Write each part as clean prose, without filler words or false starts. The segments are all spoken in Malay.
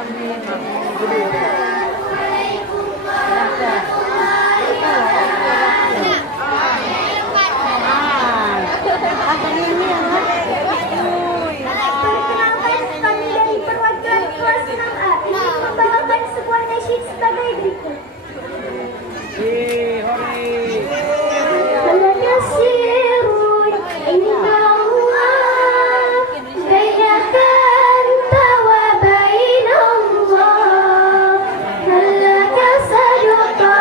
Perkenalkan, kami dari perwakilan kelas 6A ingin membawakan sebuah nasyid sebagai berikut. Al-Nasirun inna Allah bainaka anta wa bain Allah halaka saduqa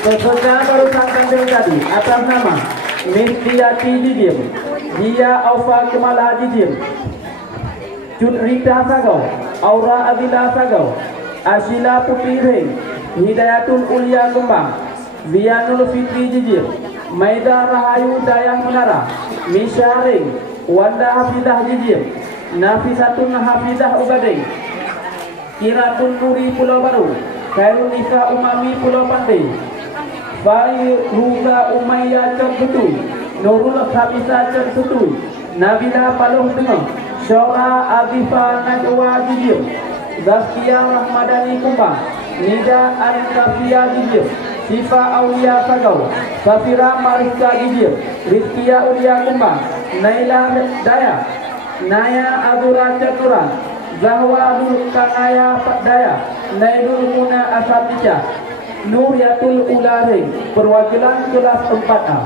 Peserta barusan tampil tadi atas nama Mistiati Jijim, Dia Aufa Kemala Jijim, Cut Rita Sagau, Aura Abila Sagau, Ashila Putri Heng, Hidayatul Ulia Kembang, Bianul Fitri Jijim, Maida Rahayu Dayang Menara, Misha Ring, Wanda Hafidah Jijim, Nafisatun Hafidah Ugadeng, Kiratun Nuri Pulau Baru, Khairul Nisa Umami Pulau Pandai, Fairuza Umayyah Cersetui, Nurul Khabisa Cersetui, Nabila Paloh Tengah, Syora Azifa Najwa Jijim, Zaskia Rahmadani Kumbang, Nida Arifia Jijim, Sifa Aulia Sagau, Safira Marika Jijim, Rizkia Ulia Kumbang, Naila Daya, Naya Azura Caturan, Zahwa Nur Kanaya Daya, Nailul Muna Asatica, Nuriatul Ularing, perwakilan kelas 4A.